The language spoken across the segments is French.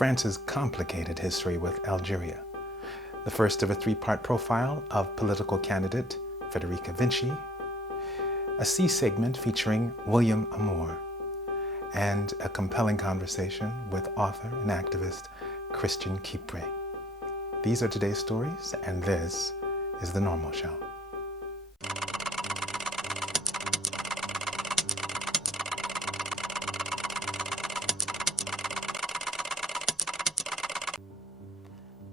France's complicated history with Algeria, the first of a three-part profile of political candidate Federica Vinci, a C segment featuring William Amour, and a compelling conversation with author and activist Christian Kipre. These are today's stories, and this is The Normal Show.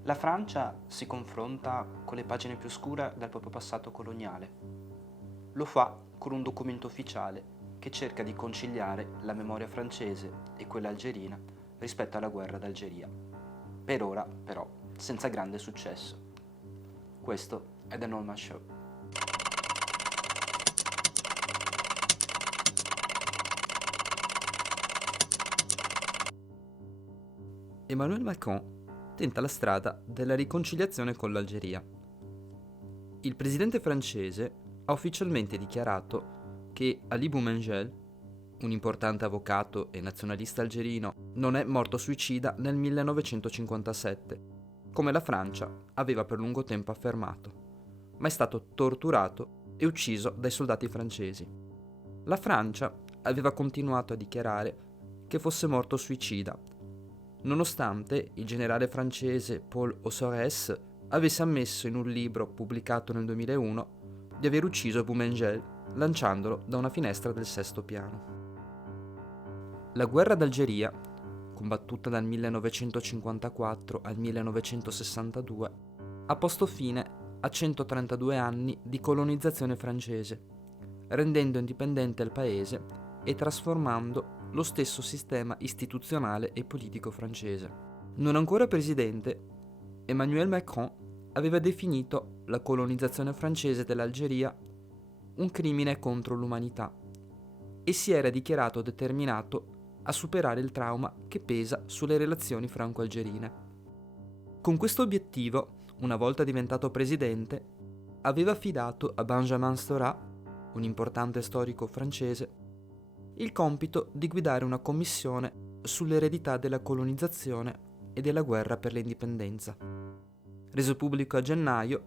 La Francia si confronta con le pagine più scure del proprio passato coloniale. Lo fa con un documento ufficiale che cerca di conciliare la memoria francese e quella algerina rispetto alla guerra d'Algeria. Per ora, però, senza grande successo. Questo è The Normal Show. Emmanuel Macron tenta la strada della riconciliazione con l'Algeria. Il presidente francese ha ufficialmente dichiarato che Ali Boumengel, un importante avvocato e nazionalista algerino, non è morto suicida nel 1957, come la Francia aveva per lungo tempo affermato, ma è stato torturato e ucciso dai soldati francesi. La Francia aveva continuato a dichiarare che fosse morto suicida, nonostante il generale francese Paul Osores avesse ammesso in un libro pubblicato nel 2001 di aver ucciso Boumengel lanciandolo da una finestra del sesto piano. La guerra d'Algeria, combattuta dal 1954 al 1962, ha posto fine a 132 anni di colonizzazione francese, rendendo indipendente il paese e trasformando lo stesso sistema istituzionale e politico francese. Non ancora presidente, Emmanuel Macron aveva definito la colonizzazione francese dell'Algeria un crimine contro l'umanità e si era dichiarato determinato a superare il trauma che pesa sulle relazioni franco-algerine. Con questo obiettivo, una volta diventato presidente, aveva affidato a Benjamin Stora, un importante storico francese, il compito di guidare una commissione sull'eredità della colonizzazione e della guerra per l'indipendenza. Reso pubblico a gennaio,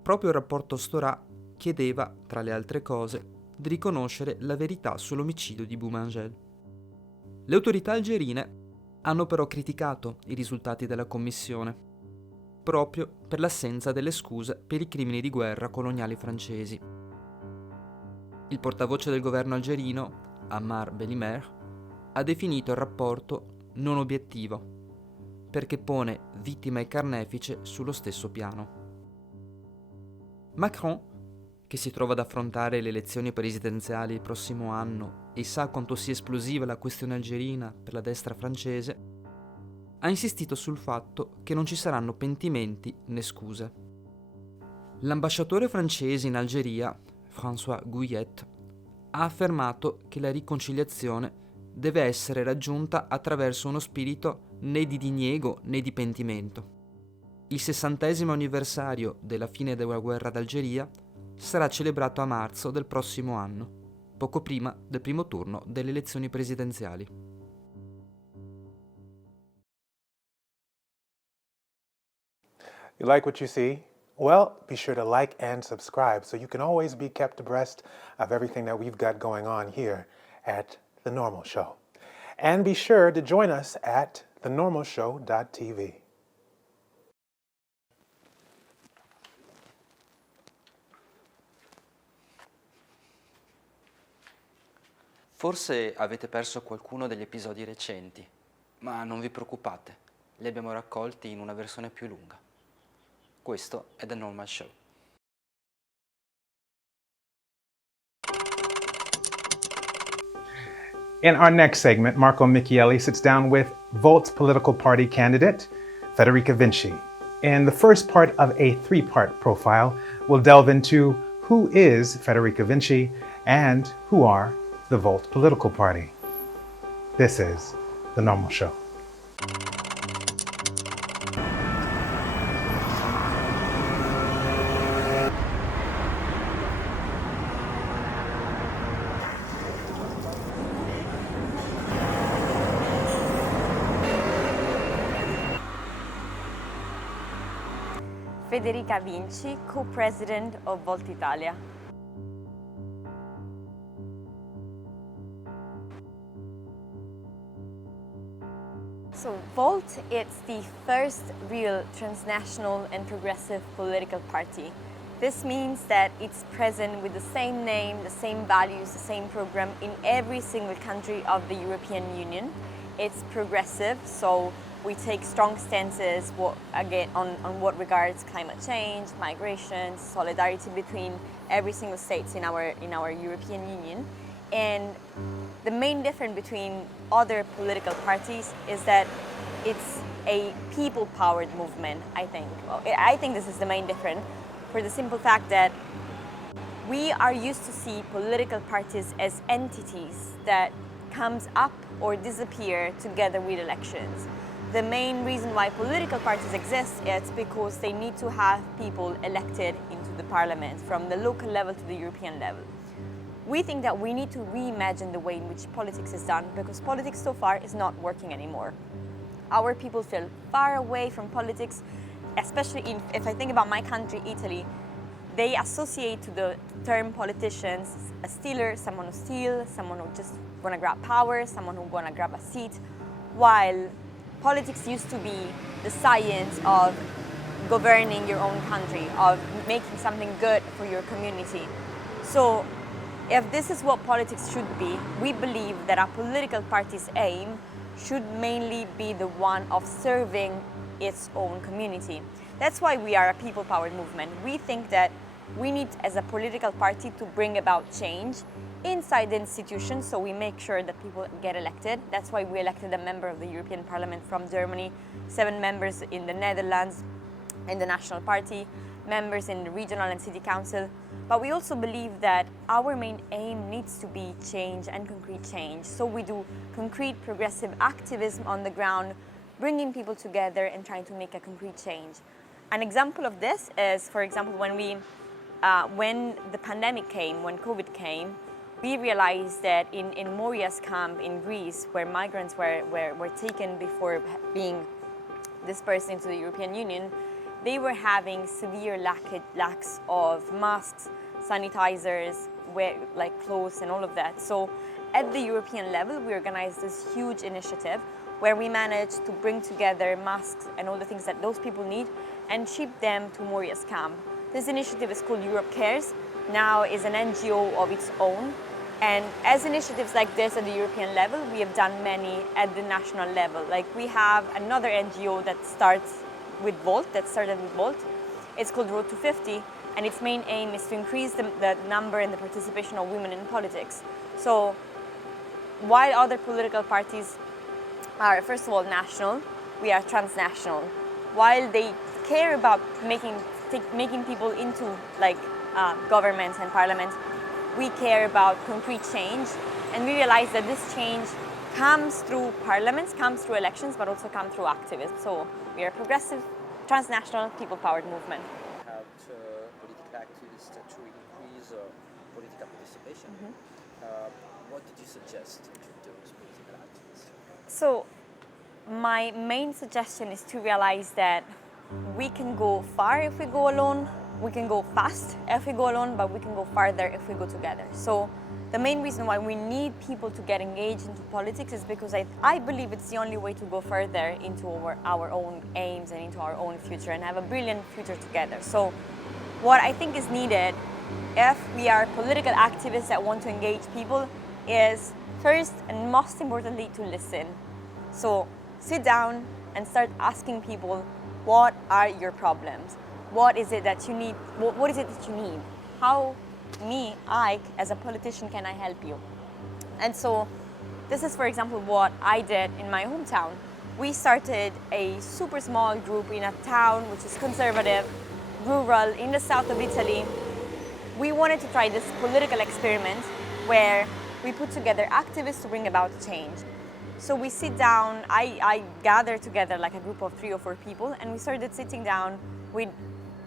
proprio il rapporto Stora chiedeva, tra le altre cose, di riconoscere la verità sull'omicidio di Boumengel. Le autorità algerine hanno però criticato i risultati della commissione, proprio per l'assenza delle scuse per i crimini di guerra coloniali francesi. Il portavoce del governo algerino, Ammar Belimer, ha definito il rapporto non obiettivo, perché pone vittima e carnefice sullo stesso piano. Macron, che si trova ad affrontare le elezioni presidenziali il prossimo anno e sa quanto sia esplosiva la questione algerina per la destra francese, ha insistito sul fatto che non ci saranno pentimenti né scuse. L'ambasciatore francese in Algeria, François Guyet, ha affermato che la riconciliazione deve essere raggiunta attraverso uno spirito né di diniego né di pentimento. Il 60° anniversario della fine della guerra d'Algeria sarà celebrato a marzo del prossimo anno, poco prima del primo turno delle elezioni presidenziali. You like what you see? Well, be sure to like and subscribe so you can always be kept abreast of everything that we've got going on here at The Normal Show. And be sure to join us at thenormalshow.tv. Forse avete perso qualcuno degli episodi recenti, ma non vi preoccupate, li abbiamo raccolti in una versione più lunga. Questo è The Normal Show. In our next segment, Marco Michieli sits down with Volt's political party candidate, Federica Vinci. In the first part of a three-part profile, we'll delve into who is Federica Vinci and who are the Volt political party. This is The Normal Show. Federica Vinci, co-president of Volt Italia. So Volt is the first real transnational and progressive political party. This means that it's present with the same name, the same values, the same program in every single country of the European Union. It's progressive, so we take strong stances on what regards climate change, migration, solidarity between every single state in our European Union. And the main difference between other political parties is that it's a people-powered movement, I think. Well, I think this is the main difference, for the simple fact that we are used to see political parties as entities that comes up or disappear together with elections. The main reason why political parties exist is because they need to have people elected into the parliament from the local level to the European level. We think that we need to reimagine the way in which politics is done because politics so far is not working anymore. Our people feel far away from politics, especially if I think about my country, Italy. They associate to the term politicians a stealer, someone who steals, someone who just wanna grab power, someone who wanna grab a seat, while politics used to be the science of governing your own country, of making something good for your community. So if this is what politics should be, we believe that a political party's aim should mainly be the one of serving its own community. That's why we are a people-powered movement. We think that we need, as a political party, to bring about change inside the institution, so we make sure that people get elected. That's why we elected a member of the European Parliament from Germany, 7 members in the Netherlands, in the National Party, members in the regional and city council. But we also believe that our main aim needs to be change and concrete change. So we do concrete progressive activism on the ground, bringing people together and trying to make a concrete change. An example of this is, for example, when the pandemic came, when COVID came, we realized that in Moria's camp in Greece, where migrants were taken before being dispersed into the European Union, they were having severe lacks of masks, sanitizers, like clothes and all of that. So at the European level, we organized this huge initiative where we managed to bring together masks and all the things that those people need and ship them to Moria's camp. This initiative is called Europe Cares, now is an NGO of its own. And as initiatives like this at the European level, we have done many at the national level. Like we have another NGO that started with Volt. It's called Road to 50, and its main aim is to increase the number and the participation of women in politics. So while other political parties are, first of all, national, we are transnational. While they care about making people into governments and parliaments, we care about concrete change, and we realize that this change comes through parliaments, comes through elections, but also comes through activism. So we are a progressive, transnational, people-powered movement. Helped political activists to increase political participation. What did you suggest to those political activists? So my main suggestion is to realize that we can go far if we go alone, we can go fast if we go alone, but we can go farther if we go together. So the main reason why we need people to get engaged into politics is because I believe it's the only way to go further into our own aims and into our own future and have a brilliant future together. So what I think is needed if we are political activists that want to engage people is first and most importantly to listen. So sit down and start asking people, what are your problems? What is it that you need? What is it that you need? How I, as a politician, can I help you? And so this is, for example, what I did in my hometown. We started a super small group in a town which is conservative, rural, in the south of Italy. We wanted to try this political experiment where we put together activists to bring about change. So we sit down, I gathered together like a group of 3 or 4 people, and we started sitting down with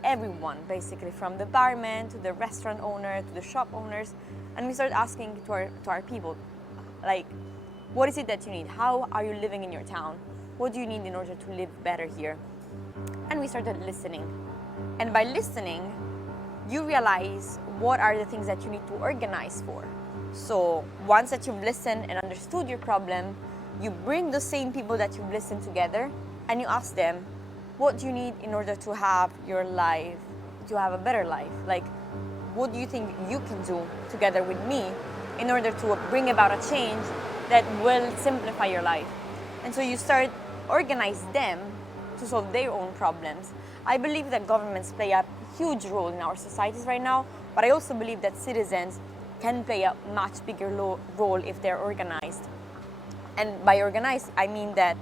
everyone, basically, from the barman to the restaurant owner to the shop owners, and we started asking to our people, like, what is it that you need? How are you living in your town? What do you need in order to live better here? And we started listening. And by listening, you realize what are the things that you need to organize for. So once that you've listened and understood your problem, you bring the same people that you've listened together and you ask them, what do you need in order to have your life, to have a better life? Like, what do you think you can do together with me in order to bring about a change that will simplify your life? And so you start organize them to solve their own problems. I believe that governments play a huge role in our societies right now, but I also believe that citizens can play a much bigger role if they're organized. And by organized, I mean that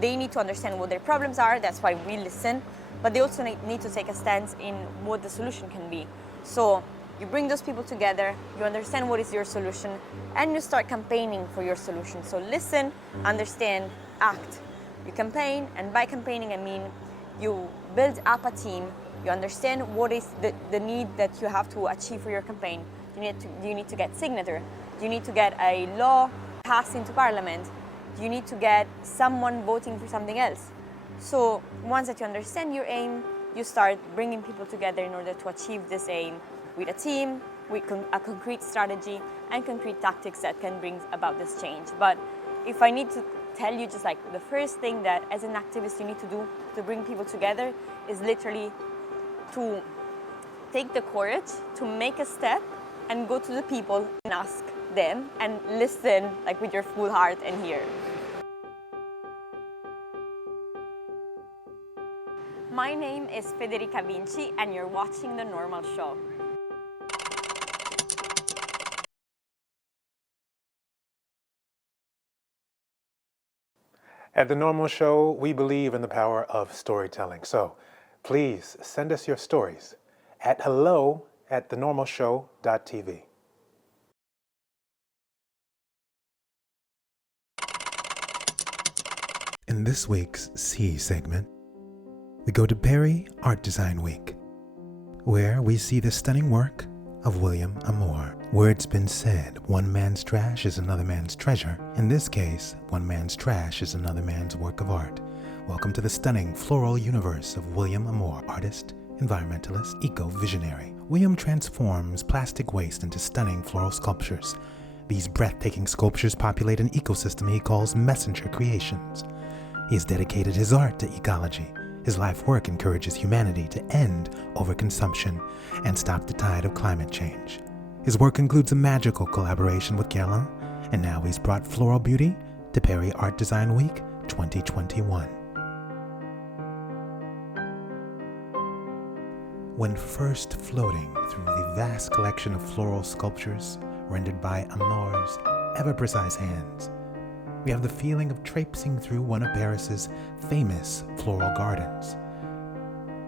they need to understand what their problems are, that's why we listen, but they also need to take a stance in what the solution can be. So you bring those people together, you understand what is your solution, and you start campaigning for your solution. So listen, understand, act. You campaign, and by campaigning I mean you build up a team, you understand what is the need that you have to achieve for your campaign. You need to get signature, you need to get a law passed into parliament, you need to get someone voting for something else. So once that you understand your aim, you start bringing people together in order to achieve this aim with a team, with a concrete strategy and concrete tactics that can bring about this change. But if I need to tell you just like the first thing that as an activist you need to do to bring people together is literally to take the courage to make a step and go to the people and ask them and listen like with your full heart and hear. My name is Federica Vinci and you're watching The Normal Show. At The Normal Show, we believe in the power of storytelling. So please send us your stories at hello@thenormalshow.tv. In this week's C segment, we go to Paris Art Design Week, where we see the stunning work of William Amour. Where it's been said, one man's trash is another man's treasure. In this case, one man's trash is another man's work of art. Welcome to the stunning floral universe of William Amour, artist, environmentalist, eco-visionary. William transforms plastic waste into stunning floral sculptures. These breathtaking sculptures populate an ecosystem he calls messenger creations. He has dedicated his art to ecology. His life work encourages humanity to end overconsumption and stop the tide of climate change. His work includes a magical collaboration with Guerlain, and now he's brought floral beauty to Paris Art Design Week 2021. When first floating through the vast collection of floral sculptures rendered by Amour's ever-precise hands, we have the feeling of traipsing through one of Paris's famous floral gardens.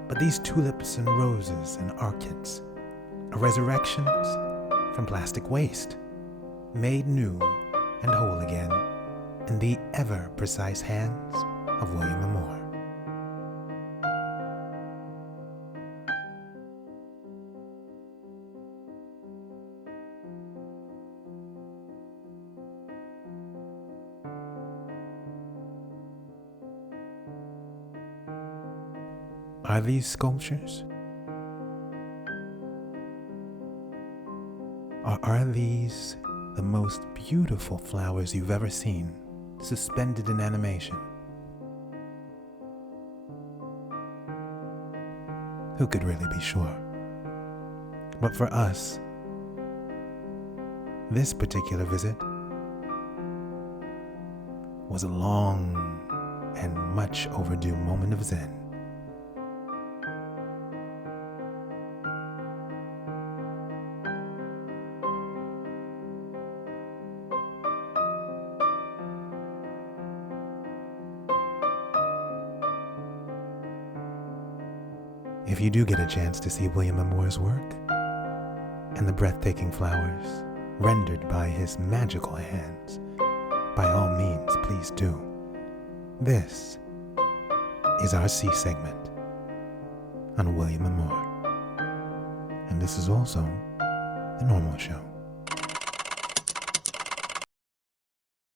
But these tulips and roses and orchids are resurrections from plastic waste, made new and whole again in the ever-precise hands of William Amour. Are these sculptures? Or are these the most beautiful flowers you've ever seen, suspended in animation? Who could really be sure? But for us, this particular visit was a long and much overdue moment of Zen. If you do get a chance to see William Amour's work and the breathtaking flowers rendered by his magical hands, by all means, please do. This is our C segment on William Amour. And this is also The Normal Show.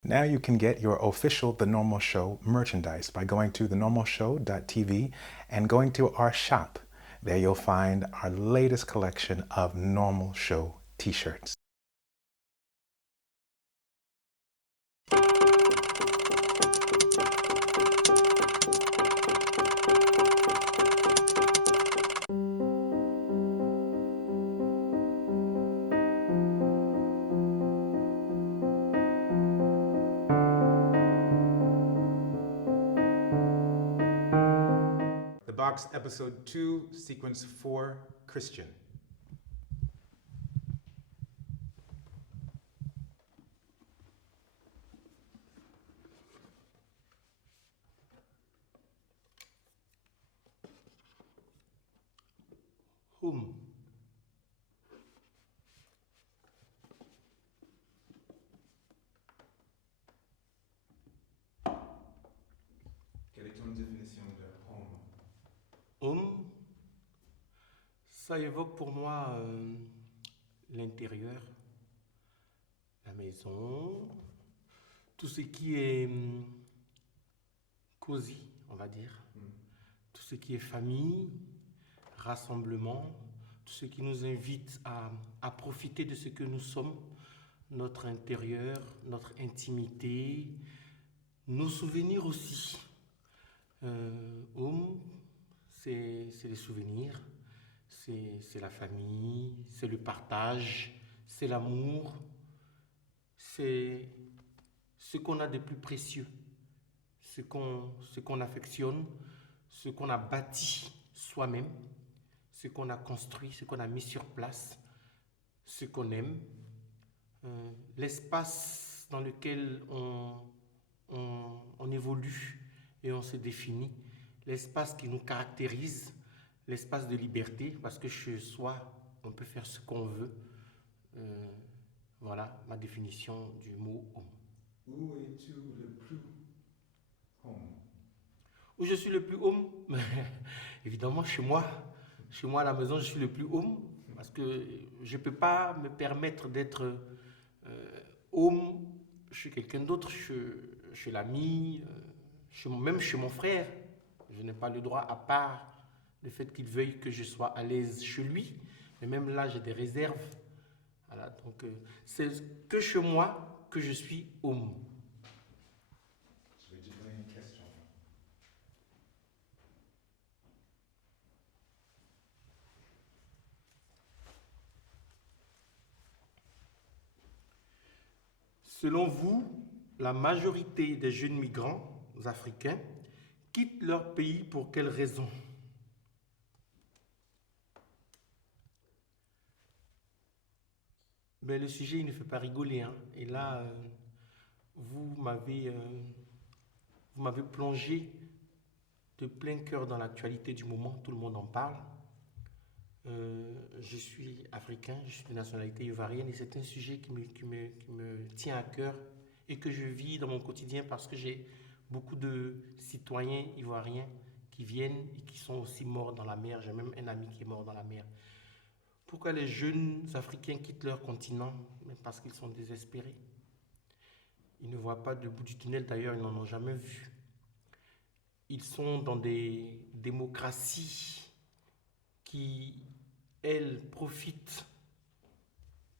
Now you can get your official The Normal Show merchandise by going to thenormalshow.tv and going to our shop. There you'll find our latest collection of Normal Show t-shirts. The Box, Episode 2, Sequence 4, Christian. Whom? Quelle est ton définition de home? Home, ça évoque pour moi l'intérieur, la maison, tout ce qui est cosy, on va dire, tout ce qui est famille, rassemblement, tout ce qui nous invite à profiter de ce que nous sommes, notre intérieur, notre intimité, nos souvenirs aussi. Home, c'est les souvenirs, c'est la famille, c'est le partage, c'est l'amour, c'est ce qu'on a de plus précieux, ce qu'on affectionne, ce qu'on a bâti soi-même, ce qu'on a construit, ce qu'on a mis sur place, ce qu'on aime, l'espace dans lequel on évolue et on se définit, l'espace qui nous caractérise, l'espace de liberté, parce que chez soi, on peut faire ce qu'on veut. Voilà ma définition du mot home. Où es-tu le plus home? Où je suis le plus home? Évidemment, chez moi. Chez moi, à la maison, je suis le plus home, parce que je ne peux pas me permettre d'être home chez quelqu'un d'autre, chez l'ami, même chez mon frère. Je n'ai pas le droit, à part le fait qu'il veuille que je sois à l'aise chez lui. Mais même là, j'ai des réserves. Voilà, donc c'est que chez moi que je suis home. Je vais te poser une question. Selon vous, la majorité des jeunes migrants africains quittent leur pays pour quelles raisons? Ben, le sujet, il ne fait pas rigoler, hein. Et là, vous m'avez plongé de plein cœur dans l'actualité du moment, tout le monde en parle. Je suis africain, je suis de nationalité ivoirienne et c'est un sujet qui me tient à cœur et que je vis dans mon quotidien parce que j'ai beaucoup de citoyens ivoiriens qui viennent et qui sont aussi morts dans la mer. J'ai même un ami qui est mort dans la mer. Pourquoi les jeunes Africains quittent leur continent? Parce qu'ils sont désespérés. Ils ne voient pas de bout du tunnel, d'ailleurs, ils n'en ont jamais vu. Ils sont dans des démocraties qui, elles, profitent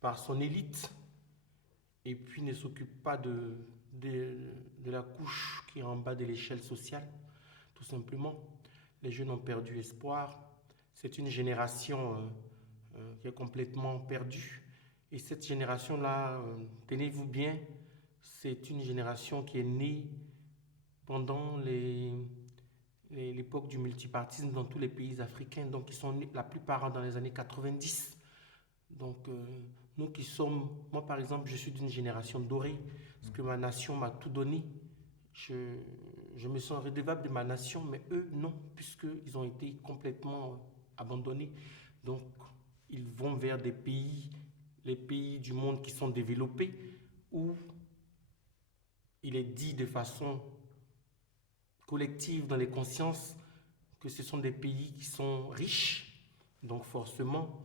par son élite et puis ne s'occupent pas de la couche qui est en bas de l'échelle sociale, tout simplement. Les jeunes ont perdu espoir. C'est une génération qui est complètement perdue. Et cette génération-là, tenez-vous bien, c'est une génération qui est née pendant l'époque du multipartisme dans tous les pays africains. Donc, ils sont nés, la plupart dans les années 90. Donc, nous qui sommes, moi par exemple, je suis d'une génération dorée, parce que ma nation m'a tout donné. Je me sens redevable de ma nation, mais eux, non, puisqu'ils ont été complètement abandonnés. Donc, ils vont vers des pays, les pays du monde qui sont développés, où il est dit de façon collective dans les consciences que ce sont des pays qui sont riches. Donc forcément,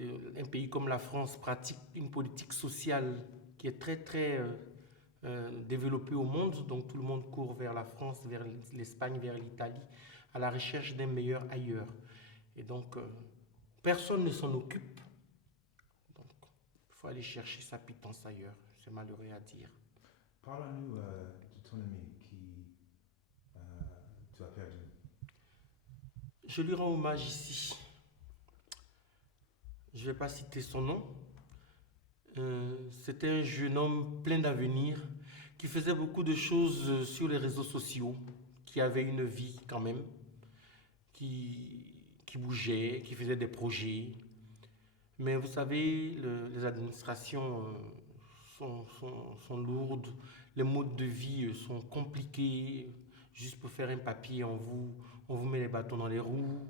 un pays comme la France pratique une politique sociale qui est très très développée au monde. Donc tout le monde court vers la France, vers l'Espagne, vers l'Italie, à la recherche d'un meilleur ailleurs. Et donc, personne ne s'en occupe. Donc, il faut aller chercher sa pitance ailleurs. C'est malheureux à dire. Parle-nous de ton ami qui tu as perdu. Je lui rends hommage ici. Je ne vais pas citer son nom. C'était un jeune homme plein d'avenir qui faisait beaucoup de choses sur les réseaux sociaux, qui avait une vie quand même, qui bougeait, qui faisait des projets. Mais vous savez, les administrations sont lourdes, les modes de vie sont compliqués. Juste pour faire un papier, on vous met les bâtons dans les roues.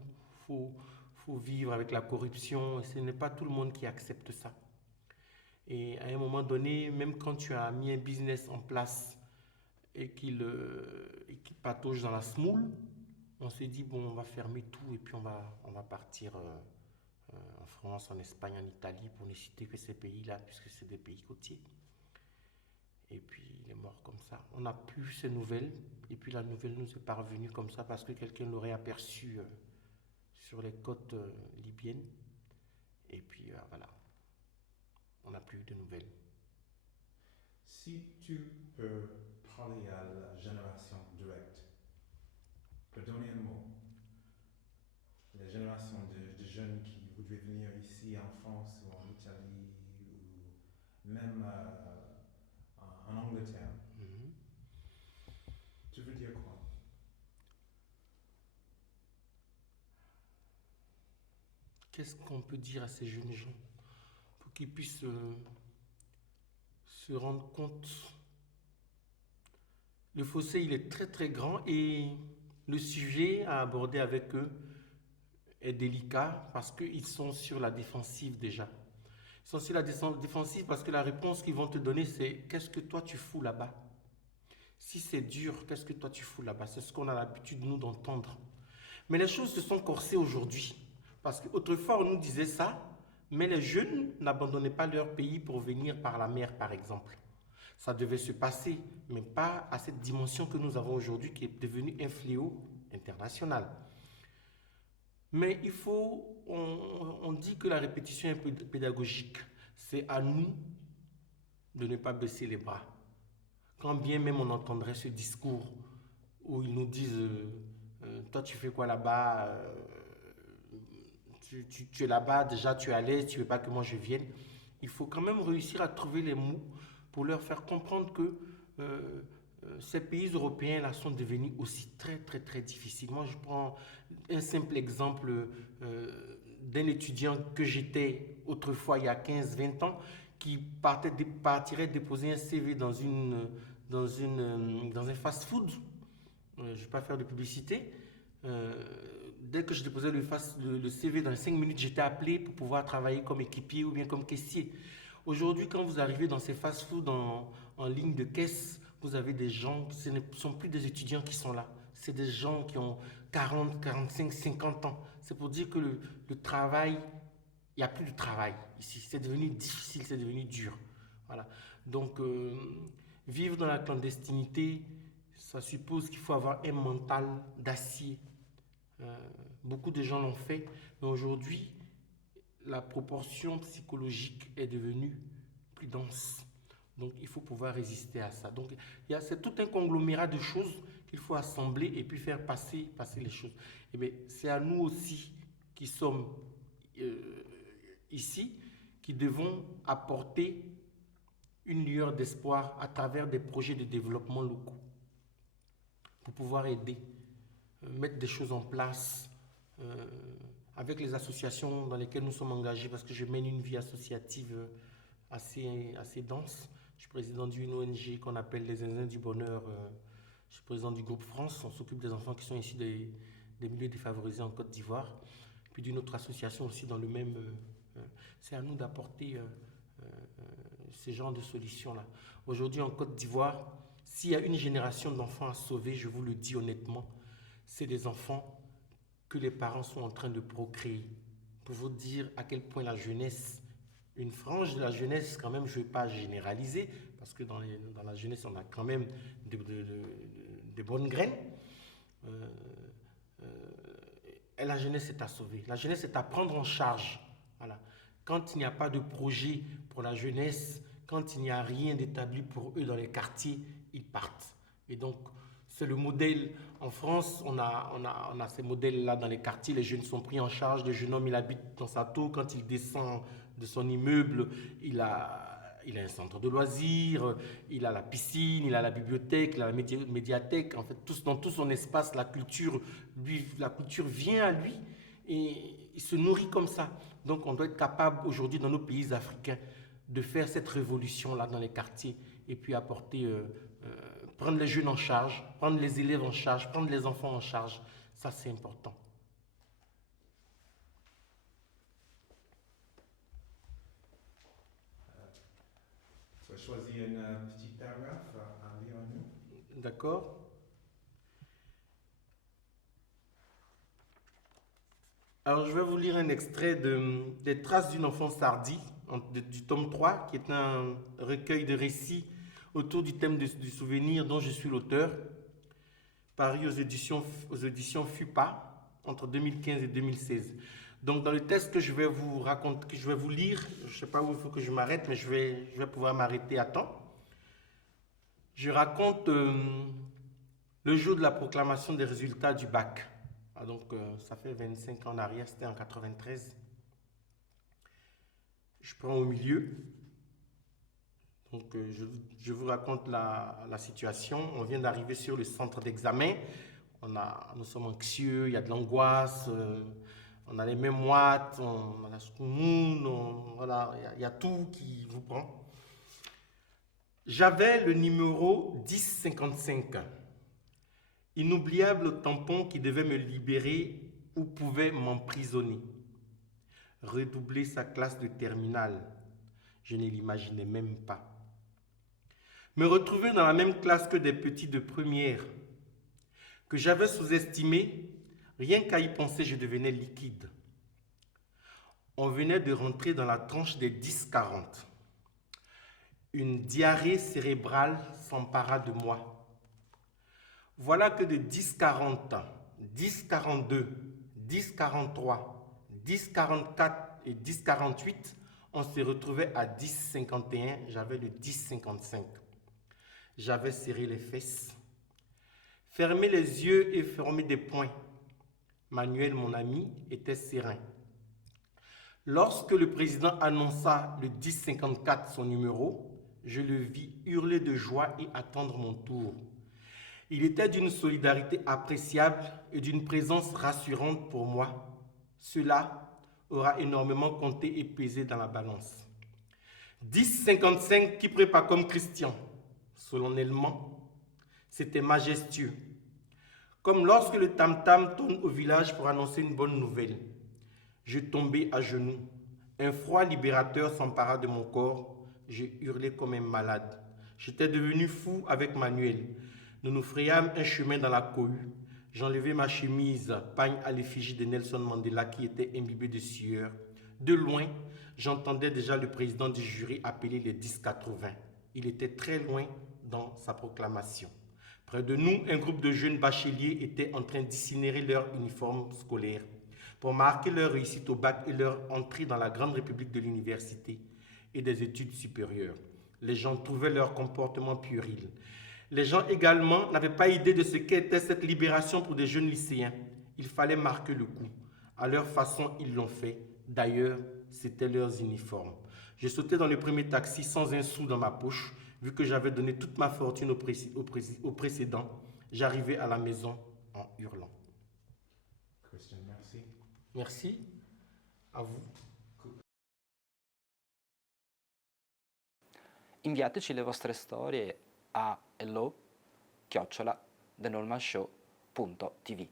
Faut vivre avec la corruption. Et ce n'est pas tout le monde qui accepte ça. Et à un moment donné, même quand tu as mis un business en place et qu'il patauge dans la semoule, on s'est dit, bon, on va fermer tout et puis on va partir en France, en Espagne, en Italie, pour ne citer que ces pays-là, puisque c'est des pays côtiers. Et puis, il est mort comme ça. On n'a plus ces nouvelles. Et puis, la nouvelle nous est parvenue comme ça parce que quelqu'un l'aurait aperçu sur les côtes libyennes. Et puis, voilà. On n'a plus de nouvelles. Si tu peux parler à la génération directe, pour donner un mot, la génération de jeunes qui voudraient venir ici en France ou en Italie ou même en Angleterre, tu veux dire quoi? Qu'est-ce qu'on peut dire à ces jeunes gens pour qu'ils puissent se rendre compte? Le fossé, il est très très grand et le sujet à aborder avec eux est délicat parce qu'ils sont sur la défensive déjà. Ils sont sur la défensive parce que la réponse qu'ils vont te donner, c'est « Qu'est-ce que toi tu fous là-bas ?» Si c'est dur, qu'est-ce que toi tu fous là-bas? C'est ce qu'on a l'habitude, nous, d'entendre. Mais les choses se sont corsées aujourd'hui. Parce qu'autrefois, on nous disait ça, mais les jeunes n'abandonnaient pas leur pays pour venir par la mer, par exemple. Ça devait se passer, mais pas à cette dimension que nous avons aujourd'hui, qui est devenue un fléau international. Mais il faut, on dit que la répétition est un peu pédagogique. C'est à nous de ne pas baisser les bras. Quand bien même on entendrait ce discours où ils nous disent toi tu fais quoi là-bas, tu es là-bas, déjà tu es à l'aise, tu ne veux pas que moi je vienne. Il faut quand même réussir à trouver les mots pour leur faire comprendre que ces pays européens là sont devenus aussi très très très difficiles. Moi je prends un simple exemple d'un étudiant que j'étais autrefois il y a 15-20 ans qui partirait déposer un CV dans un fast-food. Je ne vais pas faire de publicité. Dès que je déposais le CV dans 5 minutes, j'étais appelé pour pouvoir travailler comme équipier ou bien comme caissier. Aujourd'hui, quand vous arrivez dans ces fast-food en ligne de caisse, vous avez des gens, ce ne sont plus des étudiants qui sont là. C'est des gens qui ont 40, 45, 50 ans. C'est pour dire que le travail, il n'y a plus de travail ici. C'est devenu difficile, c'est devenu dur. Voilà. Donc, vivre dans la clandestinité, ça suppose qu'il faut avoir un mental d'acier. Beaucoup de gens l'ont fait, mais aujourd'hui, la proportion psychologique est devenue plus dense. Donc, il faut pouvoir résister à ça. Donc, c'est tout un conglomérat de choses qu'il faut assembler et puis faire passer les choses. Et bien, c'est à nous aussi qui sommes ici, qui devons apporter une lueur d'espoir à travers des projets de développement locaux pour pouvoir aider, mettre des choses en place avec les associations dans lesquelles nous sommes engagés, parce que je mène une vie associative assez dense. Je suis président d'une ONG qu'on appelle les Zinzins du Bonheur. Je suis président du groupe France. On s'occupe des enfants qui sont issus des milieux défavorisés en Côte d'Ivoire. Puis d'une autre association aussi dans le même... c'est à nous d'apporter ces genres de solutions-là. Aujourd'hui en Côte d'Ivoire, s'il y a une génération d'enfants à sauver, je vous le dis honnêtement, c'est des enfants que les parents sont en train de procréer. Pour vous dire à quel point la jeunesse, une frange de la jeunesse quand même, je ne vais pas généraliser, parce que dans la jeunesse, on a quand même de bonnes graines. Et la jeunesse est à sauver. La jeunesse est à prendre en charge. Voilà. Quand il n'y a pas de projet pour la jeunesse, quand il n'y a rien d'établi pour eux dans les quartiers, ils partent. Et donc, c'est le modèle. En France, on a ces modèles-là dans les quartiers. Les jeunes sont pris en charge. Le jeune homme, il habite dans sa tour. Quand il descend de son immeuble, il a un centre de loisirs, il a la piscine, il a la bibliothèque, il a la médiathèque. En fait, dans tout son espace, la culture vient à lui et il se nourrit comme ça. Donc, on doit être capable aujourd'hui dans nos pays africains de faire cette révolution-là dans les quartiers et puis prendre les jeunes en charge, prendre les élèves en charge, prendre les enfants en charge. Ça, c'est important. Je vais choisir un petit paragraphe à lire en nous. D'accord. Alors, je vais vous lire un extrait des Traces d'une enfance hardie, du tome 3, qui est un recueil de récits autour du thème du souvenir dont je suis l'auteur, paru aux éditions FUPA entre 2015 et 2016. Donc, dans le texte que je vais vous raconter, que je vais vous lire, je ne sais pas où il faut que je m'arrête, mais je vais pouvoir m'arrêter à temps. Je raconte le jour de la proclamation des résultats du bac. Ah, donc, ça fait 25 ans en arrière, c'était en 93. Je prends au milieu. Donc, je vous raconte la situation. On vient d'arriver sur le centre d'examen. Nous sommes anxieux, il y a de l'angoisse, on a les mains moites, on a la scoumoune, voilà, il y a tout qui vous prend. J'avais le numéro 1055. Inoubliable tampon qui devait me libérer ou pouvait m'emprisonner. Redoubler sa classe de terminale, je ne l'imaginais même pas. Me retrouver dans la même classe que des petits de première, que j'avais sous-estimé, rien qu'à y penser, je devenais liquide. On venait de rentrer dans la tranche des 10-40. Une diarrhée cérébrale s'empara de moi. Voilà que de 10-40, 10-42, 10-43, 10-44 et 10-48, on se retrouvait à 10-51, j'avais le 10-55. J'avais serré les fesses, fermé les yeux et formé des poings. Manuel, mon ami, était serein. Lorsque le président annonça le 10-54, son numéro, je le vis hurler de joie et attendre mon tour. Il était d'une solidarité appréciable et d'une présence rassurante pour moi. Cela aura énormément compté et pesé dans la balance. 10-55 qui prépare comme Christian. Solennellement, c'était majestueux. Comme lorsque le tam-tam tourne au village pour annoncer une bonne nouvelle. Je tombais à genoux. Un froid libérateur s'empara de mon corps. J'ai hurlé comme un malade. J'étais devenu fou avec Manuel. Nous nous frayâmes un chemin dans la cohue. J'enlevai ma chemise, pagne à l'effigie de Nelson Mandela qui était imbibé de sueur. De loin, j'entendais déjà le président du jury appeler les 10-80. Il était très loin dans sa proclamation. Près de nous, un groupe de jeunes bacheliers était en train d'incinérer leur uniforme scolaire pour marquer leur réussite au bac et leur entrée dans la grande république de l'université et des études supérieures. Les gens trouvaient leur comportement puéril. Les gens également n'avaient pas idée de ce qu'était cette libération pour des jeunes lycéens. Il fallait marquer le coup. À leur façon, ils l'ont fait. D'ailleurs, c'était leurs uniformes. Je sautais dans le premier taxi sans un sou dans ma poche, vu que j'avais donné toute ma fortune au précédent. J'arrivais à la maison en hurlant. Christian, merci. Merci. À vous. Inviateci le vostre storie a hello@thenormalshow.tv.